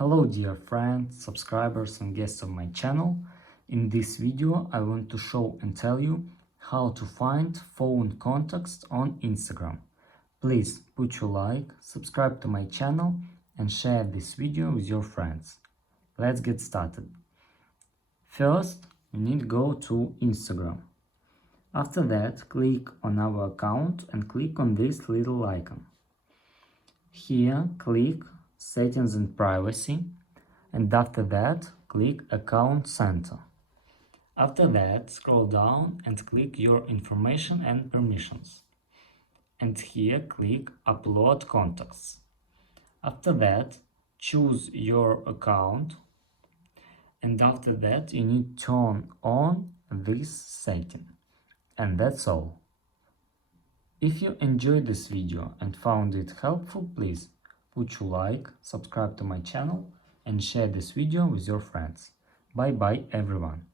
Hello dear friends, subscribers and guests of my channel. In this video I want to show and tell you how to find phone contacts on Instagram. Please put your like, subscribe to my channel and share this video with your friends. Let's get started. First, you need to go to Instagram. After that, click on our account and click on this little icon. Here, click Settings and Privacy, and after that, click Account Center. After that, scroll down and click Your Information and Permissions. And here, click Upload Contacts. After that, choose your account, and after that, you need to turn on this setting. And that's all. If you enjoyed this video and found it helpful, please put your like, subscribe to my channel and share this video with your friends. Bye bye everyone.